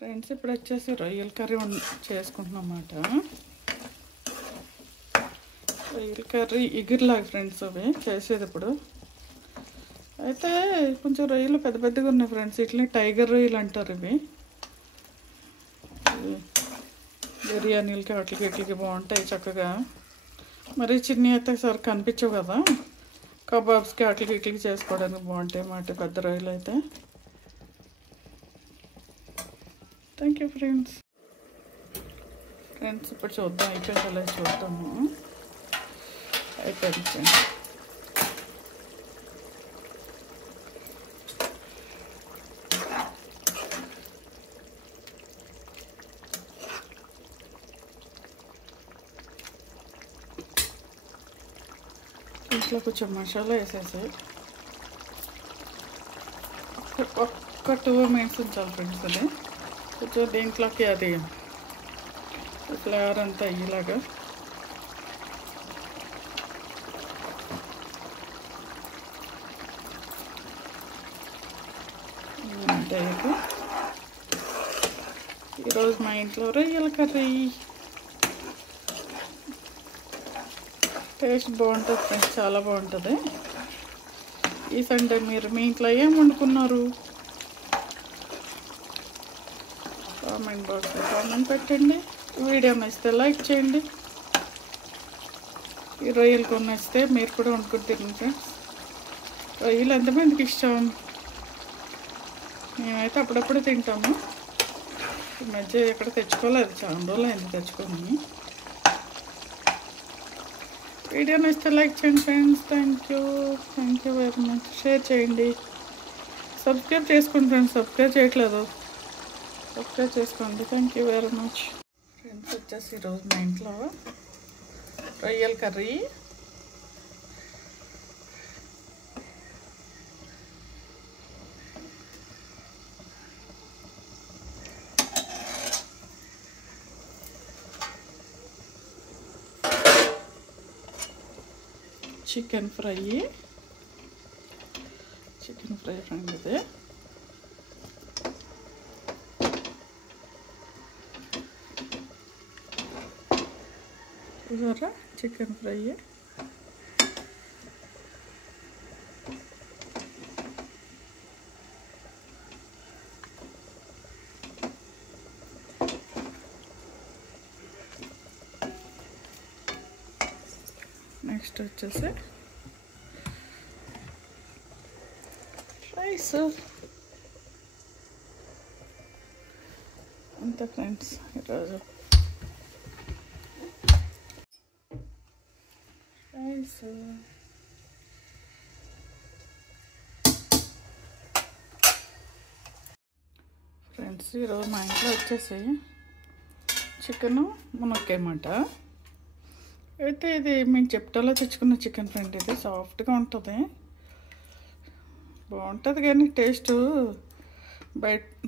Friends ఇప్పుడు వచ్చేసి రొయ్యల కర్రీ చేసుకుంటున్నమాట. రొయ్యల కర్రీ ఇగురులాగా ఫ్రెండ్స్ అవి చేసేది. ఇప్పుడు అయితే కొంచెం రొయ్యలు పెద్ద పెద్దగా ఉన్నాయి ఫ్రెండ్స్. ఇట్లా టైగర్ రొయ్యలు అంటారు. ఇవి బిర్యానీలకి వాటికి బాగుంటాయి చక్కగా. మరి చిన్న అయితే సరి కనిపించవు కదా, కబాబ్స్కి వాటికి చేసుకోవడానికి బాగుంటాయి అన్నమాట పెద్ద రొయ్యలు అయితే. Thank you friends. ఇప్పుడు చూద్దాం, అయిపోయింది చూద్దాము. అయిపోయింది ఫ్రెండ్స్. ఇంట్లో కొంచెం మసాలా వేసేసి ఒక్క 2 minutes ఉంచాలి ఫ్రెండ్స్. అది కొంచెం దీంట్లోకి అది ఫ్లేవర్ అంతా అయ్యేలాగా. అంతే. ఈరోజు మా ఇంట్లో రొయ్యల కర్రీ. టేస్ట్ బాగుంటుంది ఫ్రెండ్స్, చాలా బాగుంటుంది. ఈ సండే మీరు మీ ఇంట్లో ఏం వండుకున్నారు? కామెంట్ బాక్స్లో కామెంట్ పెట్టండి. వీడియో నచ్చితే లైక్ చేయండి. ఈ రొయ్యలు కొన్ని నచ్చితే మీరు కూడా వండుకుని తినండి ఫ్రెండ్స్. రొయ్యలు ఎంతమందికి ఇష్టం? మేమైతే అప్పుడప్పుడు తింటాము. ఈ మధ్య ఎక్కడ తెచ్చుకోలేదు, చాలా రోజులు అయింది తెచ్చుకొని. వీడియో నచ్చితే లైక్ చేయండి friends. Thank you very much. Share చేయండి, సబ్స్క్రైబ్ చేసుకోండి ఫ్రెండ్స్. సబ్స్క్రైబ్ చేయట్లేదు, సబ్స్క్రైబ్ చేసుకోండి. Thank you very much. Friends వచ్చేసి ఈరోజు మా ఇంట్లో రొయ్యల కర్రీ. చికెన్ ఫ్రై ఫ్రెండ్ ఇది. చూసారా చికెన్ ఫ్రై. నెక్స్ట్ వచ్చేసి రైస్. అంతే ఫ్రెండ్స్ ఈరోజు రైస్. ఫ్రెండ్స్ ఈరోజు మా ఇంట్లో వచ్చేసి చికెను మునక్కాయమాట. అయితే ఇది మేము చెప్తాలో తెచ్చుకున్న చికెన్ ఫ్రెండ్. ఇది సాఫ్ట్గా ఉంటుంది, బాగుంటుంది. కానీ టేస్ట్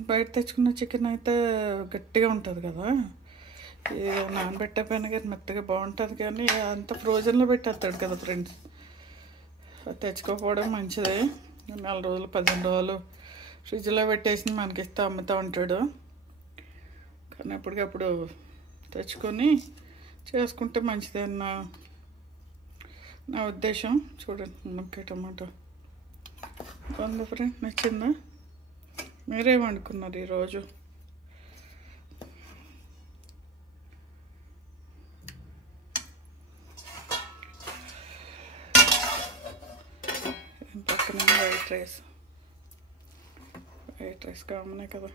బయట తెచ్చుకున్న చికెన్ అయితే గట్టిగా ఉంటుంది కదా. ఇది నానబెట్టకపోయినా కానీ మెత్తగా బాగుంటుంది. కానీ అంత ఫ్రోజన్లో పెట్టేస్తాడు కదా ఫ్రెండ్స్. అది తెచ్చుకోకపోవడం మంచిదే. 4 రోజులు 15 రోజులు ఫ్రిడ్జ్లో పెట్టేసి మనకి ఇస్తే అమ్ముతూ ఉంటాడు. కానీ అప్పటికప్పుడు తెచ్చుకొని చేసుకుంటే మంచిదే నా ఉద్దేశం. చూడండి మునక్కాయ టమాటో బాగుంది ఫ్రెండ్. నచ్చిందా? మీరేం వండుకున్నారు ఈరోజు? పక్కన వైట్ రైస్ కామనే కదా.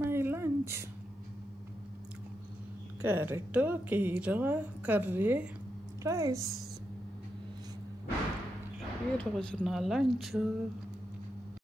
మై లంచ్ క్యారెట్, కీరా, కర్రీ, రైస్. ఈరోజు నా లంచ్.